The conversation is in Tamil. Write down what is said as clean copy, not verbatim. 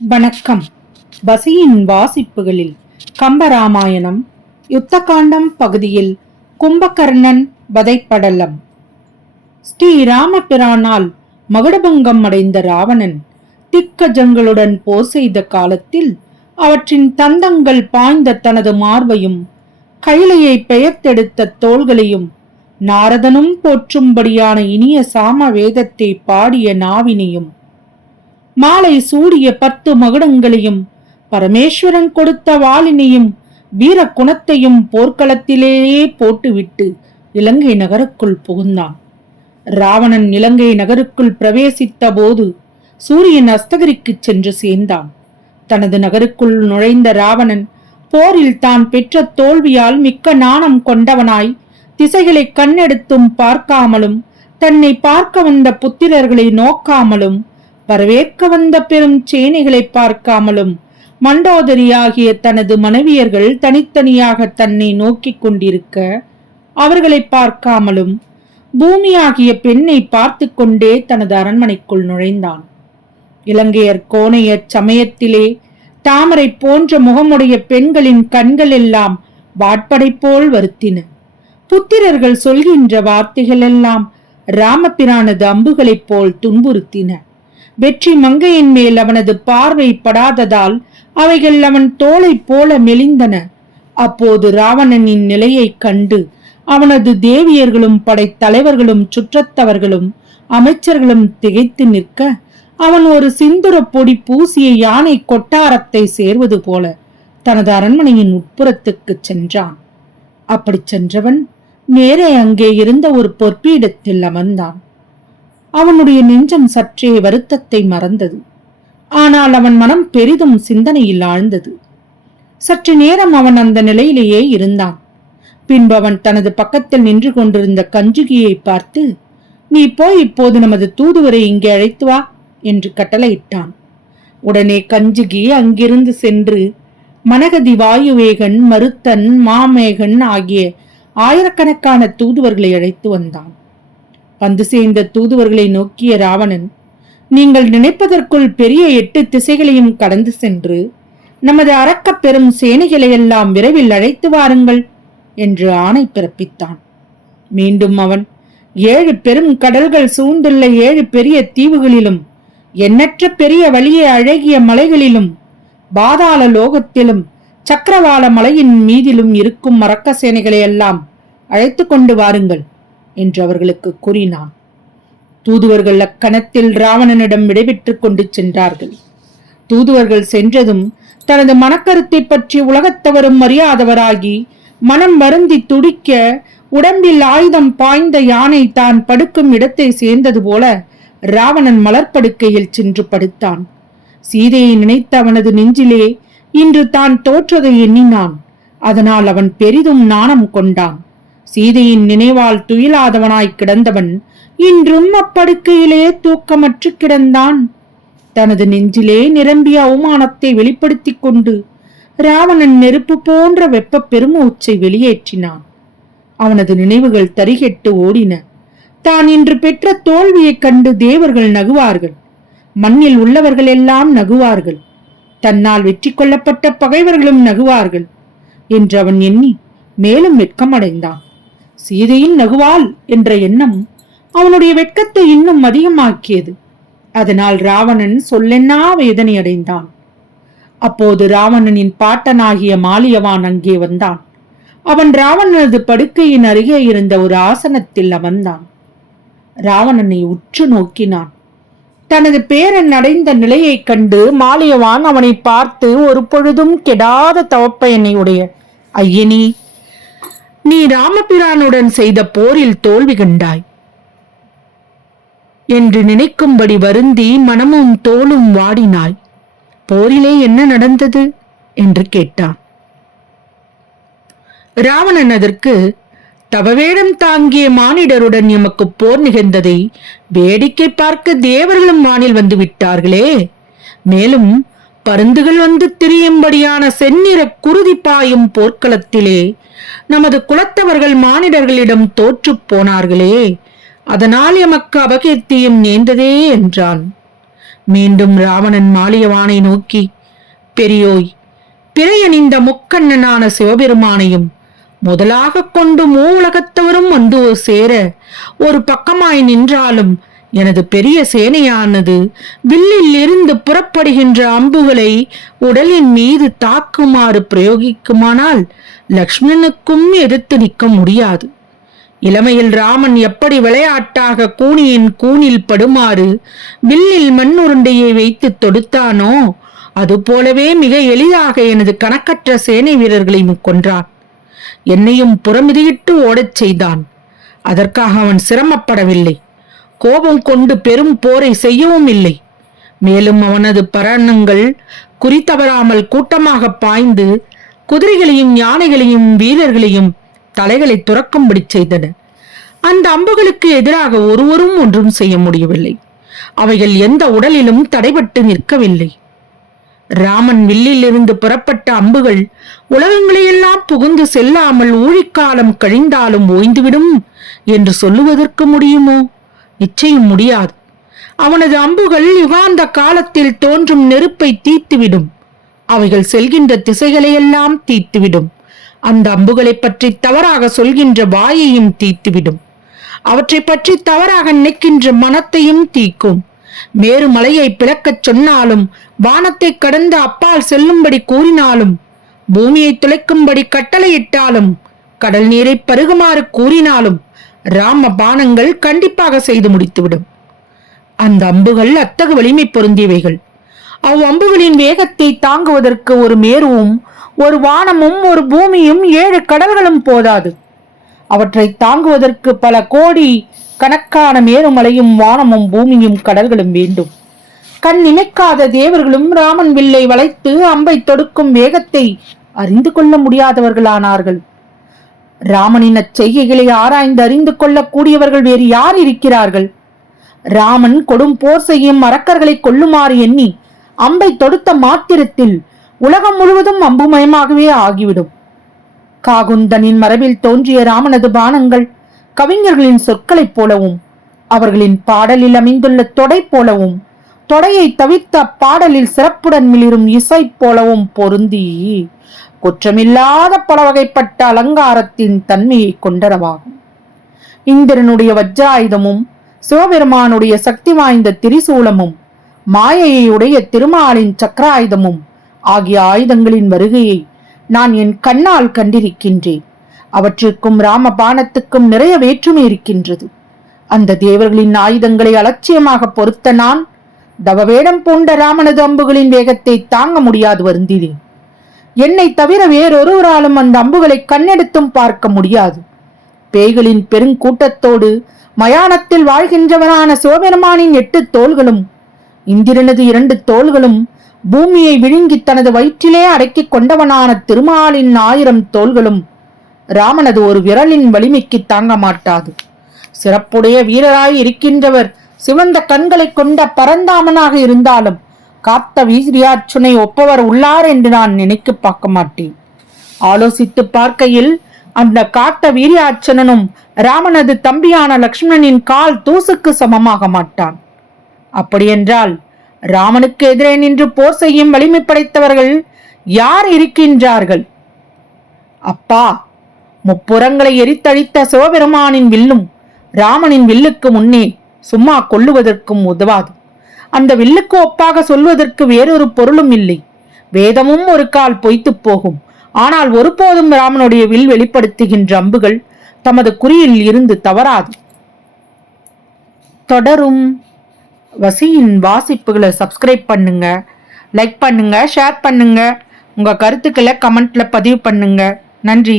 வணக்கம். பசியின் வாசிப்புகளில் கம்பராமாயணம் யுத்தகாண்டம் பகுதியில் கும்பகர்ணன் வதைப்படலம். ஸ்ரீராமபிரானால் மகுடபங்கம் அடைந்த ராவணன் திக்கஜங்களுடன் போர் செய்த காலத்தில் அவற்றின் தந்தங்கள் பாய்ந்த தனது மார்பையும் கைலையை பெயர்த்தெடுத்த தோள்களையும் நாரதனும் போற்றும்படியான இனிய சாம வேதத்தை பாடிய நாவினையும் மாலை சூடிய 10 மகுடங்களையும் பரமேஸ்வரன் கொடுத்த வாளினையும் வீர குணத்தையும் போர்க்களத்திலேயே போட்டுவிட்டு இலங்கை நகருக்குள் புகுந்தான். ராவணன் இலங்கை நகருக்குள் பிரவேசித்த போது சூரியன் அஸ்தகிரிக்கு சென்று சேர்ந்தான். தனது நகருக்குள் நுழைந்த ராவணன் போரில் தான் பெற்ற தோல்வியால் மிக்க நாணம் கொண்டவனாய் திசைகளை கண்ணெடுத்தும் பார்க்காமலும் தன்னை பார்க்க வந்த புத்திரர்களை நோக்காமலும் வரவேற்க வந்த பெரும் சேனைகளை பார்க்காமலும் மண்டோதரியாகிய தனது மனைவியர்கள் தனித்தனியாக தன்னை நோக்கிக் கொண்டிருக்க அவர்களை பார்க்காமலும் பூமியாகிய பெண்ணை பார்த்து கொண்டே தனது அரண்மனைக்குள் நுழைந்தான். இலங்கையர் கோணைய சமயத்திலே தாமரை போன்ற முகமுடைய பெண்களின் கண்கள் எல்லாம் வாட்படை போல் வருத்தின. புத்திரர்கள் சொல்கின்ற வார்த்தைகள் எல்லாம் ராமபிரானது அம்புகளைப் போல் துன்புறுத்தின. வெற்றி மங்கையின் மேல் அவனது பார்வை படாததால் அவைகள் அவன் தோளை போல மெலிந்தன. அப்போது ராவணனின் நிலையை கண்டு அவனது தேவியர்களும் படைத்தலைவர்களும் சுற்றத்தவர்களும் அமைச்சர்களும் திகைத்து நிற்க அவன் ஒரு சிந்துர பொடி பூசிய யானை கொட்டாரத்தை சேர்வது போல தனது அரண்மனையின் உட்புறத்துக்கு சென்றான். அப்படி சென்றவன் நேரே அங்கே இருந்த ஒரு பொற்பீடத்தில் அமர்ந்தான். அவனுடைய நெஞ்சம் சற்றே வருத்தத்தை மறந்தது. ஆனால் அவன் மனம் பெரிதும் சிந்தனையில் ஆழ்ந்தது. சற்று நேரம் அவன் அந்த நிலையிலேயே இருந்தான். பின்பு அவன் தனது பக்கத்தில் நின்று கொண்டிருந்த கஞ்சுகியை பார்த்து, நீ போய் இப்போது நமது தூதுவரை இங்கே அழைத்து வா என்று கட்டளையிட்டான். உடனே கஞ்சுகி அங்கிருந்து சென்று மனகதி, வாயுவேகன், மருத்தன், மாமேகன் ஆகிய ஆயிரக்கணக்கான தூதுவர்களை அழைத்து வந்தான். வந்து சேர்ந்த தூதுவர்களை நோக்கிய ராவணன், நீங்கள் நினைப்பதற்குள் பெரிய 8 திசைகளையும் கடந்து சென்று நமது அரக்க பெரும் சேனைகளை எல்லாம் விரைவில் அழைத்து வாருங்கள் என்று ஆணை பிறப்பித்தான். மீண்டும் அவன் 7 பெரும் கடல்கள் சூழ்ந்துள்ள 7 பெரிய தீவுகளிலும் எண்ணற்ற பெரிய வலிய அழகிய மலைகளிலும் பாதாள லோகத்திலும் சக்கரவாள மலையின் மீதிலும் இருக்கும் அரக்க சேனைகளை எல்லாம் அழைத்து கொண்டு வாருங்கள் என்று அவர்களுக்கு கூறினான். தூதுவர்கள் அக்கணத்தில் ராவணனிடம் விடைபெற்றுக் கொண்டு சென்றார்கள். தூதுவர்கள் சென்றதும் தனது மனக்கருத்தை பற்றி உலகத்தவரும் அறியாதவராகி மனம் வருந்தி துடிக்க உடம்பில் ஆயுதம் பாய்ந்த யானை தான் படுக்கும் இடத்தை சேர்ந்தது போல ராவணன் மலர்படுக்கையில் சென்று படுத்தான். சீதையை நினைத்த அவனது நெஞ்சிலே இன்று தான் தோற்றதை எண்ணினான். அதனால் அவன் பெரிதும் நாணம் கொண்டான். சீதையின் நினைவால் துயிலாதவனாய் கிடந்தவன் இன்றும் அப்படுக்கையிலே தூக்கமற்று கிடந்தான். தனது நெஞ்சிலே நிரம்பிய அவமானத்தை வெளிப்படுத்திக் கொண்டு ராவணன் நெருப்பு போன்ற வெப்ப பெருமூச்சை வெளியேற்றினான். அவனது நினைவுகள் தரிகெட்டு ஓடின. தான் இன்று பெற்ற தோல்வியைக் கண்டு தேவர்கள் நகுவார்கள், மண்ணில் உள்ளவர்கள் எல்லாம் நகுவார்கள், தன்னால் வெற்றி கொள்ளப்பட்ட பகைவர்களும் நகுவார்கள் என்று அவன் எண்ணி மேலும் வெட்கமடைந்தான். சீதையின் நகுவாள் என்ற எண்ணம் அவனுடைய வெட்கத்தை இன்னும் அதிகமாக்கியது. அதனால் ராவணன் சொல்லென்னா வேதனை அடைந்தான். அப்போது ராவணனின் பாட்டனாகிய மாலியவான் அங்கே வந்தான். அவன் ராவணனது படுக்கையின் அருகே இருந்த ஒரு ஆசனத்தில் அமர்ந்தான். ராவணனை உற்று நோக்கினான். தனது பேரன் அடைந்த நிலையைக் கண்டு மாலியவான் அவனை பார்த்து, ஒரு பொழுதும் கெடாத தவப்பயனை உடைய ஐயனி, நீ ராமபிரானுடன் செய்த போரில் தோல்வி கண்டாய் என்று நினைக்கும்படி வருந்தி மனமும் தோளும் வாடினாய். போரிலே என்ன நடந்தது என்று கேட்டான். ராவணன் அதற்கு, தவவேடம் தாங்கிய மானிடருடன் எமக்கு போர் நிகழ்ந்ததை வேடிக்கை பார்க்க தேவர்களும் வானில் வந்து விட்டார்களே. மேலும் பருந்துகள் வந்து திரியும்படியான செந்நிற குருதி பாயும் போர்க்களத்திலே நமது குலத்தவர்கள் மானிடர்களிடம் தோற்றுப் போனார்களே, அதனால் எமக்கு அபகீர்த்தியும் நேர்ந்ததே என்றான். மீண்டும் ராவணன் மாலியவானை நோக்கி, பெரியோய், பிறையணிந்த முக்கண்ணனான சிவபெருமானையும் முதலாக கொண்டு மூவுலகத்தவரும் வந்து சேர ஒரு பக்கமாய் நின்றாலும் எனது பெரிய சேனையானது வில்லில் இருந்து புறப்படுகின்ற அம்புகளை உடலின் மீது தாக்குமாறு பிரயோகிக்குமானால் லக்ஷ்மணனுக்கும் எதிர்த்து நிற்க முடியாது. இளமையில் ராமன் எப்படி விளையாட்டாக கூனியின் கூனில் படுமாறு வில்லில் மண்ணுருண்டையை வைத்து தொடுத்தானோ அதுபோலவே மிக எளிதாக எனது கணக்கற்ற சேனை வீரர்களையும் கொன்றான். என்னையும் புறமிதியிட்டு ஓடச் செய்தான். அதற்காக அவன் சிரமப்படவில்லை. கோபம் கொண்டு பெரும் போரை செய்யவும் இல்லை. மேலும் அவனது பரணங்கள் குறித்தவராமல் கூட்டமாக பாய்ந்து குதிரைகளையும் யானைகளையும் வீரர்களையும் தலைகளை துறக்கும்படி செய்தன. அந்த அம்புகளுக்கு எதிராக ஒருவரும் ஒன்றும் செய்ய முடியவில்லை. அவைகள் எந்த உடலிலும் தடைபட்டு நிற்கவில்லை. ராமன் வில்லில் இருந்து புறப்பட்ட அம்புகள் உலகங்களையெல்லாம் புகுந்து செல்லாமல் ஊழிக்காலம் கழிந்தாலும் ஓய்ந்துவிடும் என்று சொல்லுவதற்கு முடியுமோ? நிச்சயம் முடியாது. அவனது அம்புகள் யுகாந்த காலத்தில் தோன்றும் நெருப்பை தீர்த்துவிடும். அவைகள் செல்கின்ற திசைகளையெல்லாம் தீர்த்துவிடும். அந்த அம்புகளை பற்றி தவறாக சொல்கின்ற வாயையும் தீர்த்துவிடும். அவற்றை பற்றி தவறாக நினைக்கின்ற மனத்தையும் தீக்கும். மேருமலையை பிளக்கச் சொன்னாலும், வானத்தை கடந்து அப்பால் செல்லும்படி கூறினாலும், பூமியை துளைக்கும்படி கட்டளையிட்டாலும், கடல் நீரை பருகுமாறு கூறினாலும் ராம பானங்கள் கண்டிப்பாக செய்து முடித்துவிடும். அந்த அம்புகள் அத்தகு வலிமை பொருந்தியவைகள். அவ்வம்புகளின் வேகத்தை தாங்குவதற்கு ஒரு மேருவும் ஒரு வானமும் ஒரு பூமியும் 7 கடல்களும் போதாது. அவற்றை தாங்குவதற்கு பல கோடி கணக்கான மேருமலையும் வானமும் பூமியும் கடல்களும் வேண்டும். கண் நினைக்காத தேவர்களும் ராமன் வில்லை வளைத்து அம்பை தொடுக்கும் வேகத்தை அறிந்து கொள்ள முடியாதவர்களானார்கள். ராமனின் அச்செய்கைகளை ஆராய்ந்து அறிந்து கொள்ளக்கூடியவர்கள் வேறு யார் இருக்கிறார்கள்? ராமன் கொடும் போர் செய்யும் அரக்கர்களை கொல்லுமாறு எண்ணி அம்பை தொடுத்த மாத்திரத்தில் உலகம் முழுவதும் அம்புமயமாகவே ஆகிவிடும். காகுந்தனின் மரபில் தோன்றிய ராமனது பானங்கள் கவிஞர்களின் சொற்களைப் போலவும் அவர்களின் பாடலில் அமைந்துள்ள தொடை போலவும் தொடையை தவிர்த்த பாடலில் சிறப்புடன் மிளிரும் இசை போலவும் பொருந்தி குற்றமில்லாத பல வகைப்பட்ட அலங்காரத்தின் தன்மையை கொண்டனவாகும். இந்திரனுடைய வஜ்ராயுதமும் சிவபெருமானுடைய சக்தி வாய்ந்த திரிசூலமும் மாயையை உடைய திருமாலின் சக்கராயுதமும் ஆகிய ஆயுதங்களின் வருகையை நான் என் கண்ணால் கண்டிருக்கின்றேன். அவற்றிற்கும் ராமபானத்துக்கும் நிறைய வேற்றுமை இருக்கின்றது. அந்த தேவர்களின் ஆயுதங்களை அலட்சியமாக பொறுத்த நான் தவவேடம் பூண்ட ராமனது அம்புகளின் வேகத்தை தாங்க முடியாது வருந்தினேன். என்னை தவிர வேறொருவராலும் அந்த அம்புகளை கண்ணெடுத்தும் பார்க்க முடியாது. பேய்களின் பெருங்கூட்டத்தோடு மயானத்தில் வாழ்கின்றவனான சிவபெருமானின் 8 தோள்களும் இந்திரனது 2 தோள்களும் பூமியை விழுங்கி தனது வயிற்றிலே அடக்கிக் கொண்டவனான திருமாலின் 1000 தோள்களும் ராமனது ஒரு விரலின் வலிமைக்கு தாங்க மாட்டாது. சிறப்புடைய வீரராய் இருக்கின்றவர் சிவந்த கண்களை கொண்ட பரந்தாமனாக இருந்தாலும் காத்த வீரியார்ச்சுனை ஒப்பவர் உள்ளார் என்று நான் நினைக்க பார்க்க மாட்டேன். ஆலோசித்து பார்க்கையில் அந்த காத்த வீரியார்ச்சனனும் ராமனது தம்பியான லக்ஷ்மணனின் கால் தூசுக்கு சமமாக மாட்டான். அப்படியென்றால் ராமனுக்கு எதிரே நின்று போர் செய்யும் வலிமை படைத்தவர்கள் யார் இருக்கின்றார்கள்? அப்பா, முப்புறங்களை எரித்தழித்த சிவபெருமானின் வில்லும் ராமனின் வில்லுக்கு முன்னே சும்மா கொல்லுவதற்கும் உதவாது. அந்த வில்லுக்கு ஒப்பாக சொல்வதற்கு வேறொரு பொருளும் இல்லை. வேதமும் ஒரு கால் பொய்த்து போகும். ஆனால் ஒருபோதும் ராமனுடைய வில் வெளிப்படுத்துகின்ற அம்புகள் தமது குறியில் இருந்து தவறாது. தொடரும். வசியின் வாசிப்புகளை சப்ஸ்கிரைப் பண்ணுங்க, லைக் பண்ணுங்க, ஷேர் பண்ணுங்க, உங்க கருத்துக்களை கமெண்ட்ல பதிவு பண்ணுங்க. நன்றி.